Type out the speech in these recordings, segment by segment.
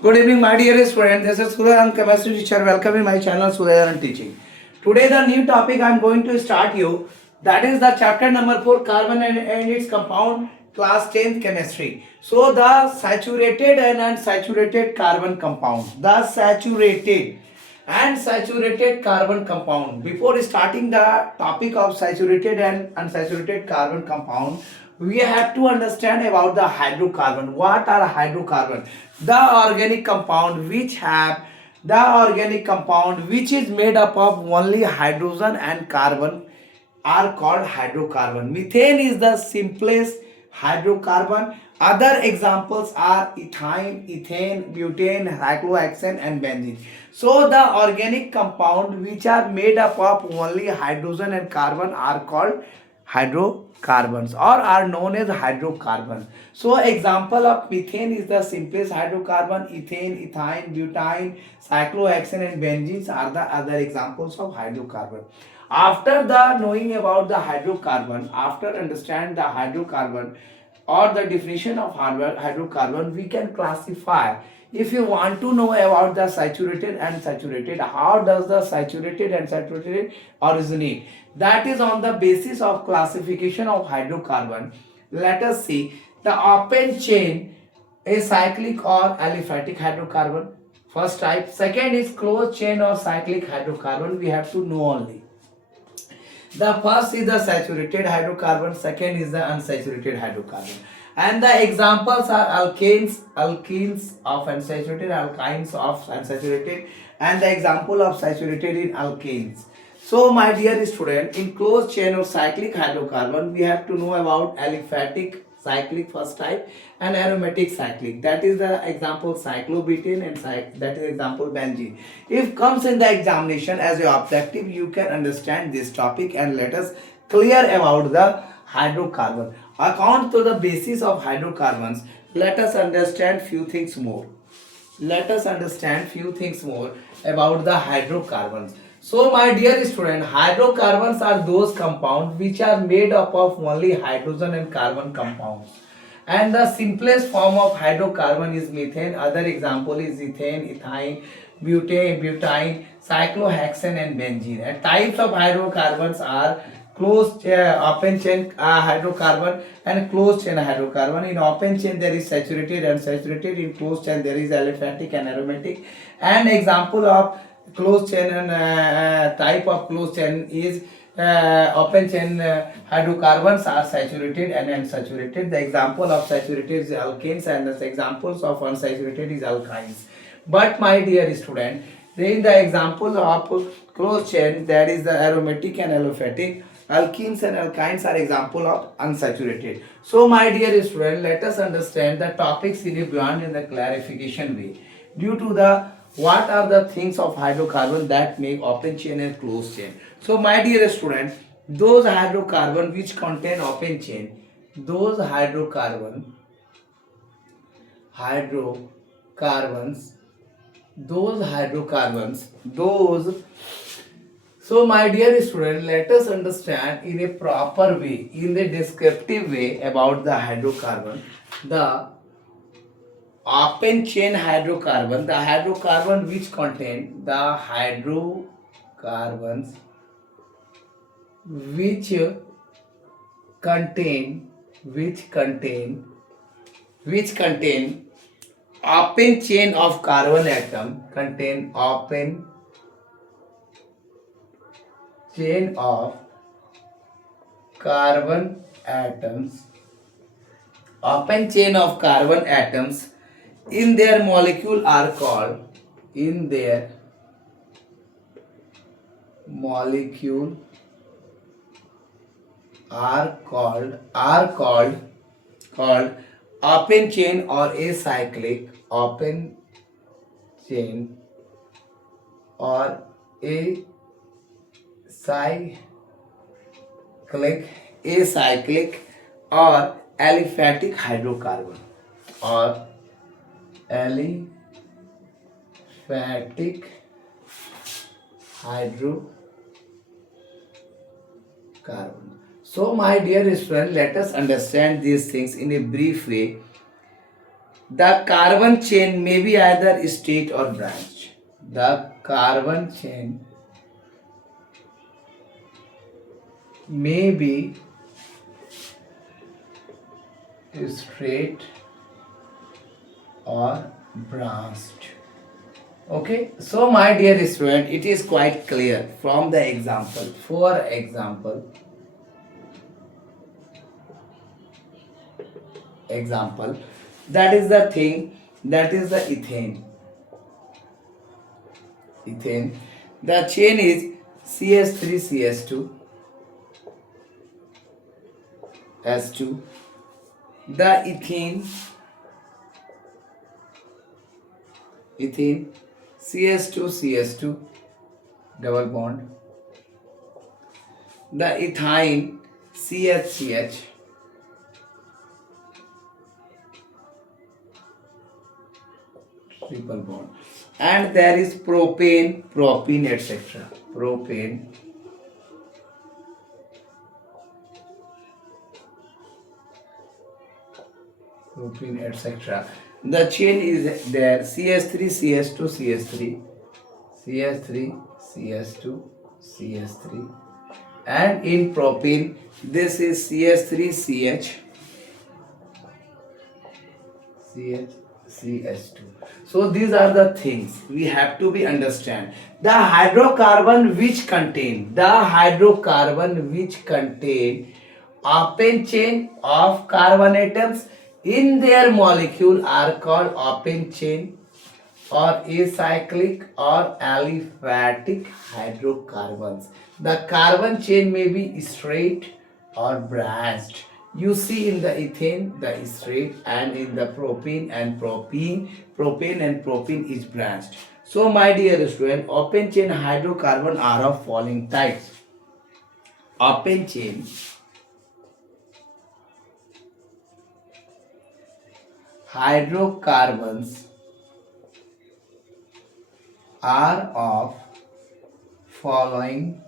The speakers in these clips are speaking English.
Good evening, my dear students. This is Sudayan, chemistry teacher. Welcome in my channel, Sudayan Teaching. Today, the new topic I am going to start you. That is the chapter number 4, carbon and its compound, class 10th chemistry. So, the saturated and unsaturated carbon compound. The saturated and saturated carbon compound. Before starting the topic of saturated and unsaturated carbon compound, we have to understand about the hydrocarbon. What are hydrocarbon? The organic compound which is made up of only hydrogen and carbon are called hydrocarbon. Methane is the simplest hydrocarbon. Other examples are ethane, ethane, butane, cyclohexane and benzene. So the organic compound which are made up of only hydrogen and carbon are called hydrocarbons or are known as hydrocarbons. So example of methane is the simplest hydrocarbon. Ethane, ethane, butane, cyclohexane and benzene are the other examples of hydrocarbon. After the knowing about the hydrocarbon, after understand the hydrocarbon or the definition of hydrocarbon, we can classify. If you want to know about the saturated and saturated, how does the saturated and saturated originate? That is on the basis of classification of hydrocarbon. Let us see the open chain acyclic or aliphatic hydrocarbon. First type. Second is closed chain or cyclic hydrocarbon. We have to know only. The first is the saturated hydrocarbon, second is the unsaturated hydrocarbon. And the examples are alkenes of unsaturated, alkynes of unsaturated, and the example of saturated in alkanes. So, my dear student, in closed chain or cyclic hydrocarbon, we have to know about aliphatic cyclic first type and aromatic cyclic. That is the example cyclobutane and that is example benzene. If comes in the examination as your objective, you can understand this topic and let us clear about the hydrocarbon. According to the basis of hydrocarbons, let us understand few things more. Let us understand few things more about the hydrocarbons. So my dear student, hydrocarbons are those compounds which are made up of only hydrogen and carbon compounds. And the simplest form of hydrocarbon is methane. Other example is ethane, ethine, butane, cyclohexane and benzene. And types of hydrocarbons are closed open chain hydrocarbon and closed chain hydrocarbon. In open chain there is saturated and unsaturated. In closed chain there is aliphatic and aromatic. And example of closed chain and type of closed chain is open chain hydrocarbons are saturated and unsaturated. The example of saturated is alkanes and the examples of unsaturated is alkynes. But my dear student, in the example of closed chain, that is the aromatic and aliphatic. Alkenes and alkynes are example of unsaturated. So my dear student, let us understand the topics in a beyond in the clarification way. Due to the what are the things of hydrocarbon that make open chain and closed chain. So my dear student, those hydrocarbon which contain open chain, those hydrocarbons, those. So my dear student, let us understand in a proper way, in a descriptive way about the hydrocarbon. The open chain hydrocarbon, the hydrocarbon which contain the hydrocarbons which contain open chain of carbon atom, contain open chain of carbon atoms, open chain of carbon atoms in their molecule are called, in their molecule are called open chain or acyclic, open chain or acyclic or aliphatic hydrocarbon or aliphatic hydrocarbon. So my dear student, let us understand these things in a brief way. The carbon chain may be either straight or branched. The carbon chain may be straight or branched. Okay, so my dear student, it is quite clear from the example. For example, that is the thing, that is the ethane. The chain is CH3CH2 S2. The ethene CH2CH2 double bond. The ethyne CHCH. Triple bond. And there is propene, etc. Propene, etc. The chain is there CH3CH2 CH3 and in propene this is CH2. So these are the things we have to be understand. The hydrocarbon which contain open chain of carbon atoms in their molecule are called open chain or acyclic or aliphatic hydrocarbons. The carbon chain may be straight or branched. You see in the ethane, the straight, and in the propane and propane is branched. So, my dear student, open chain hydrocarbon are of following types. Open chain hydrocarbons are of following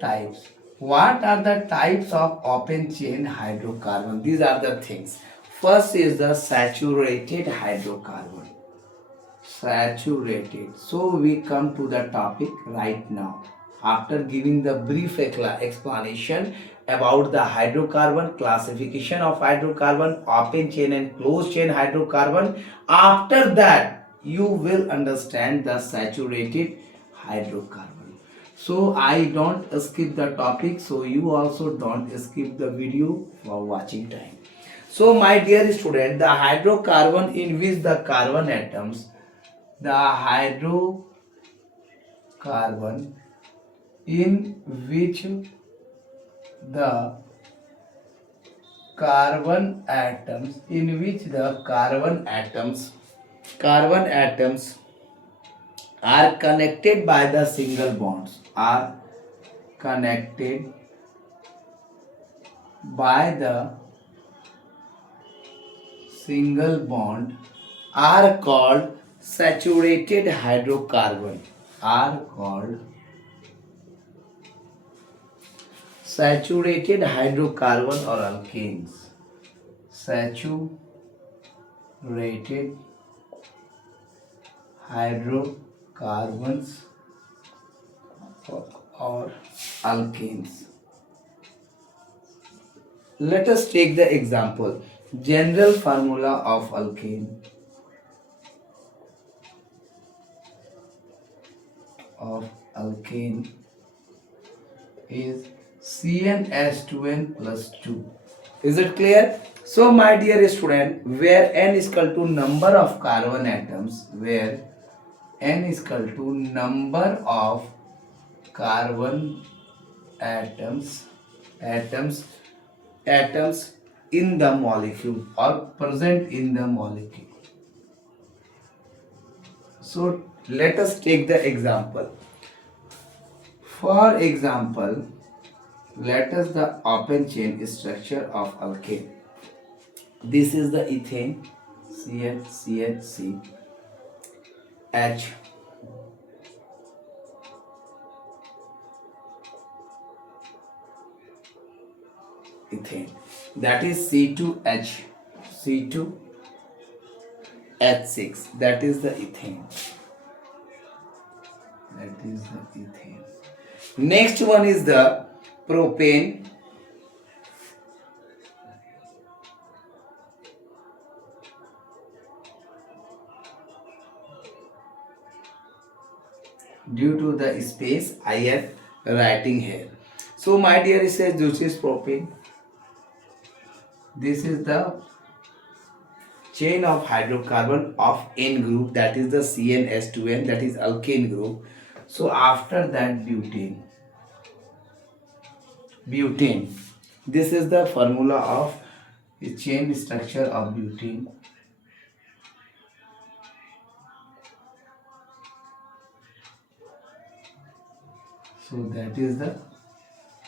types. What are the types of open chain hydrocarbon? These are the things. First is the saturated hydrocarbon. Saturated. So we come to the topic right now. After giving the brief explanation about the hydrocarbon, classification of hydrocarbon, open chain and closed chain hydrocarbon, after that you will understand the saturated hydrocarbon. So I don't skip the topic, so you also don't skip the video for watching time. So my dear student, the hydrocarbon in which the carbon atoms, the hydrocarbon in which the carbon atoms are connected by the single bonds, are connected by the single bond, are called saturated hydrocarbon, are called saturated hydrocarbon or alkanes. Saturated hydrocarbons or alkanes. Let us take the example. General formula of alkane is CnH2n plus 2. Is it clear? So my dear student, where n is equal to number of carbon atoms, where n is equal to number of carbon atoms in the molecule or present in the molecule. So let us take the example. For example, let us the open chain structure of alkane. This is the ethane, CHCH, H, ethane, that is C2H, H6. That is the ethane. That is the ethane. Next one is the propane. Due to the space I am writing here. So my dear, it says this is propane. This is the chain of hydrocarbon of N group, that is the CnH2n, that is alkane group. So after that butane. Butane. This is the formula of the chain structure of butane. So that is the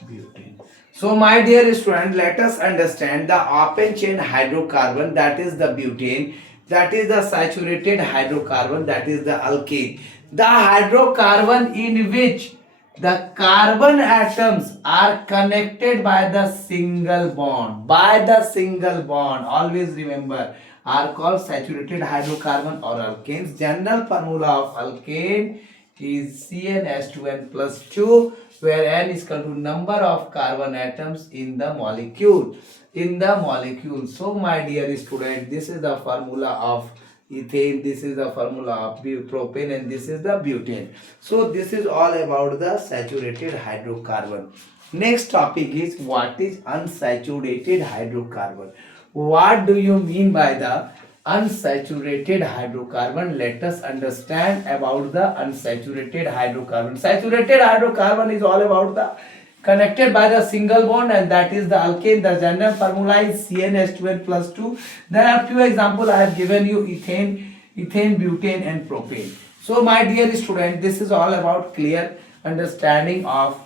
butane. So my dear student, let us understand the open chain hydrocarbon, that is the butane, that is the saturated hydrocarbon, that is the alkane. The hydrocarbon in which the carbon atoms are connected by the single bond. By the single bond, always remember, are called saturated hydrocarbon or alkanes. General formula of alkane is CnH2n plus 2, where n is equal to number of carbon atoms in the molecule. So my dear student, this is the formula of ethane, this is the formula of propane, and this is the butane. So this is all about the saturated hydrocarbon. Next topic is what is unsaturated hydrocarbon. What do you mean by the unsaturated hydrocarbon? Let us understand about the unsaturated hydrocarbon. Saturated hydrocarbon is all about the connected by the single bond, and that is the alkane. The general formula is CnH2n plus 2. There are few examples I have given you: ethane, butane, and propane. So my dear student, this is all about clear understanding of.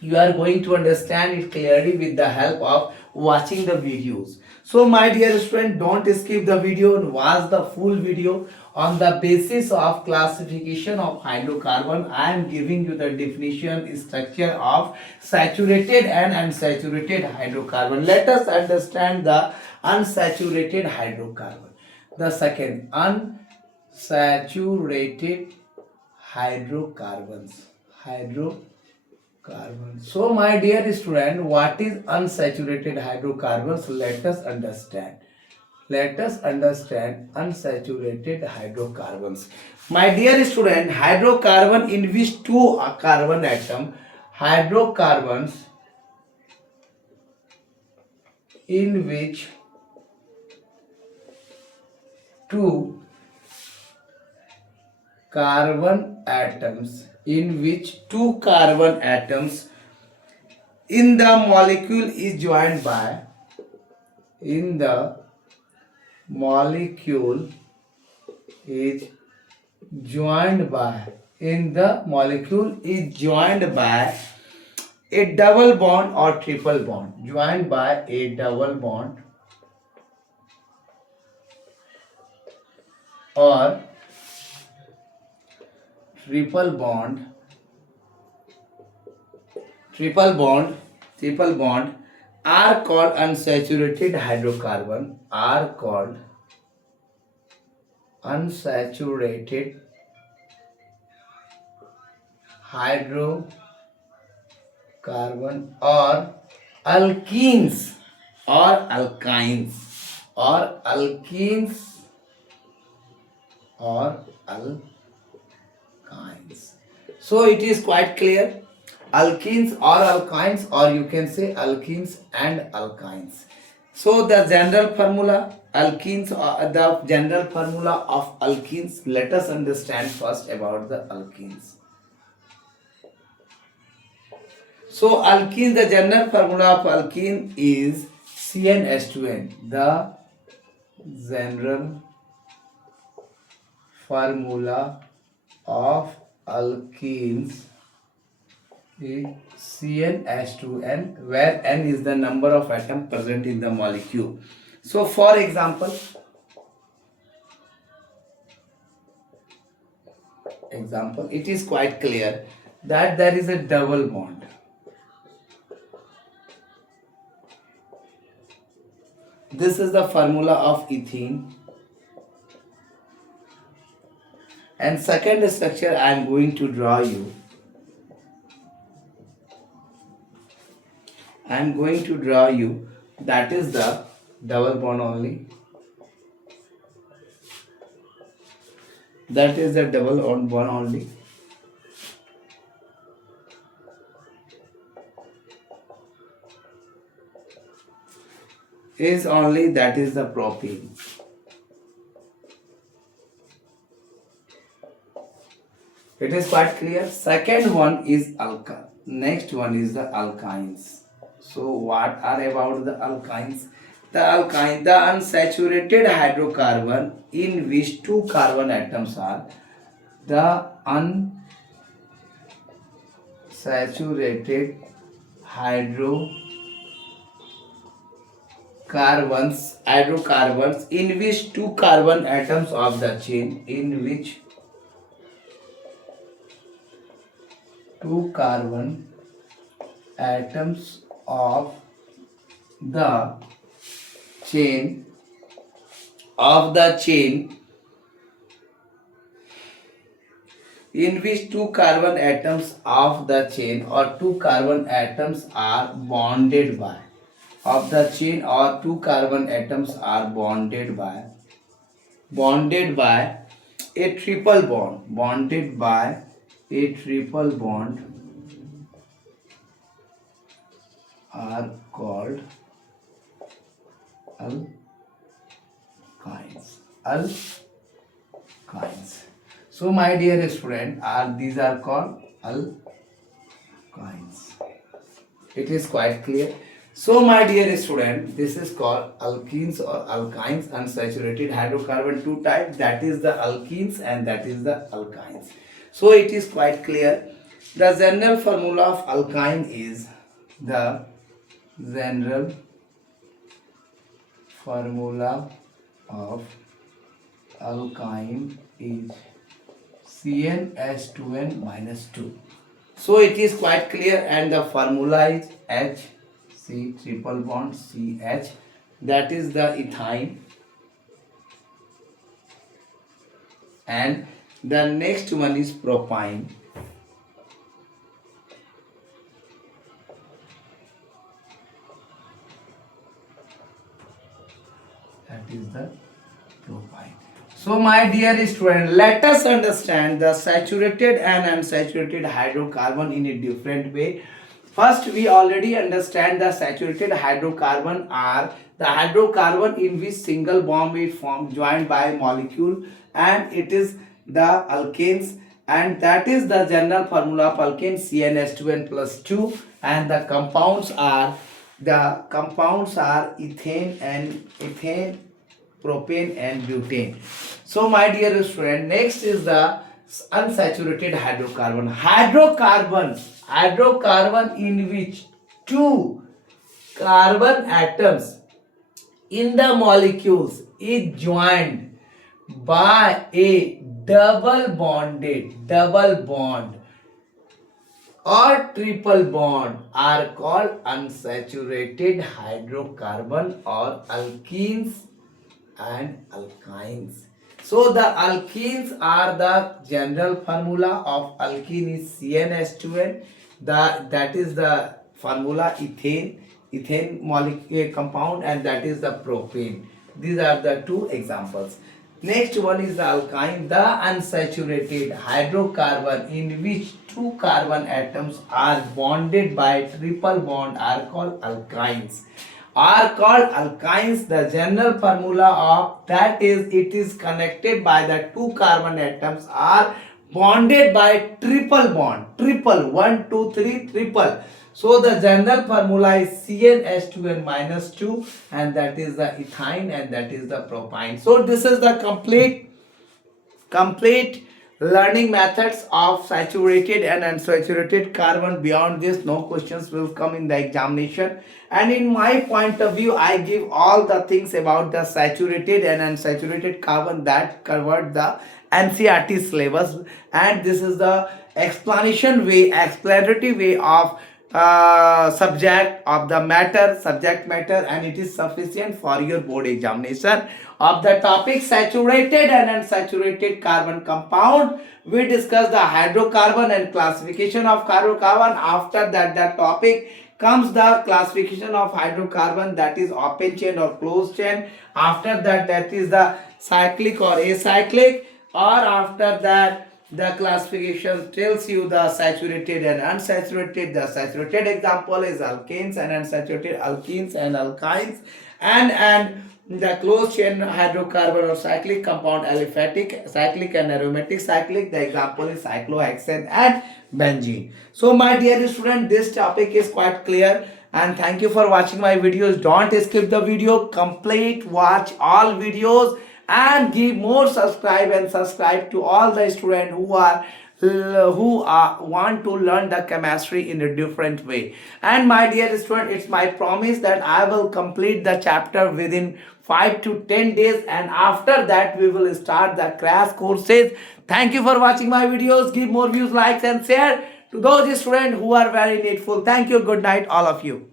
You are going to understand it clearly with the help of watching the videos. So my dear student, don't skip the video and watch the full video. On the basis of classification of hydrocarbon, I am giving you the definition, structure of saturated and unsaturated hydrocarbon. Let us understand the unsaturated hydrocarbon. The second, unsaturated hydrocarbons. So my dear student, what is unsaturated hydrocarbons? Let us understand. Let us understand unsaturated hydrocarbons. My dear student, hydrocarbon in which two carbon atom, hydrocarbons in which two carbon atoms, in which two carbon atoms in the molecule is joined by, in the molecule is joined by, in the molecule is joined by a double bond or triple bond, joined by a double bond or triple bond, are called unsaturated hydrocarbon, are called unsaturated hydrocarbon or alkenes or alkynes or alkenes or alkynes. So it is quite clear. Alkenes or alkynes, or you can say alkenes and alkynes. So the general formula alkenes, the general formula of alkenes. Let us understand first about the alkenes. So alkene, the general formula of alkene is CnH2n. The general formula of alkenes is CnH2n, where n is the number of atoms present in the molecule. So for example, it is quite clear that there is a double bond. This is the formula of ethene. And second structure I am going to draw you. I am going to draw you, that is the double bond only. That is the double on bond only. Is only, that is the propene. It is quite clear. Second one is alkyl. Next one is the alkynes. So what are about the alkynes? The alkyne, the unsaturated hydrocarbon in which two carbon atoms are. The unsaturated hydrocarbons in which two carbon atoms of the chain, in which two carbon atoms of the chain in which two carbon atoms of the chain or two carbon atoms are bonded by of the chain or two carbon atoms are bonded by a triple bond are called alkynes. So my dear student, these are called alkynes. It is quite clear. So my dear student, this is called alkenes or alkynes, unsaturated hydrocarbon, two types, that is the alkenes and that is the alkynes. So it is quite clear. The general formula of alkyne is the general formula of alkyne is CnH2n minus 2. So it is quite clear, and the formula is HC triple bond CH, that is the ethyne, and the next one is propyne. That is the propyne. So my dear student, let us understand the saturated and unsaturated hydrocarbon in a different way. First, we already understand the saturated hydrocarbon are the hydrocarbon in which single bond is formed joined by a molecule, and it is the alkanes, and that is the general formula of alkane CnH2n plus 2, and the compounds are ethane, propane and butane. So my dear student, next is the unsaturated hydrocarbon in which two carbon atoms in the molecules is joined by a double bond or triple bond are called unsaturated hydrocarbon or alkenes and alkynes. So the alkenes are the general formula of alkene is CnH2n. That is the formula ethane molecule compound, and that is the propane. These are the two examples. Next one is the alkyne, the unsaturated hydrocarbon in which two carbon atoms are bonded by triple bond are called alkynes. The general formula of that is it is connected by the two carbon atoms are bonded by triple bond, 1 2 3 triple. So the general formula is CnH2n minus 2, and that is the ethyne and that is the propyne. So this is the complete learning methods of saturated and unsaturated carbon. Beyond this, no questions will come in the examination, and in my point of view I give all the things about the saturated and unsaturated carbon that covered the NCERT syllabus, and this is the explanatory way of subject matter, and it is sufficient for your board examination of the topic saturated and unsaturated carbon compound. We discuss the hydrocarbon and classification of hydrocarbon. After that, the topic comes the classification of hydrocarbon, that is open chain or closed chain. After that, that is the cyclic or acyclic, or after that the classification tells you the saturated and unsaturated. The saturated example is alkanes and unsaturated alkenes and alkynes, and the closed chain hydrocarbon or cyclic compound aliphatic cyclic and aromatic cyclic. The example is cyclohexane and benzene. So my dear student, this topic is quite clear, and thank you for watching my videos. Don't skip the video, complete watch all videos, and give more subscribe and subscribe to all the students who want to learn the chemistry in a different way. And my dear student, it's my promise that I will complete the chapter within 5 to 10 days, and after that we will start the crash courses. Thank you for watching my videos. Give more views, likes and share to those students who are very needful. Thank you. Good night all of you.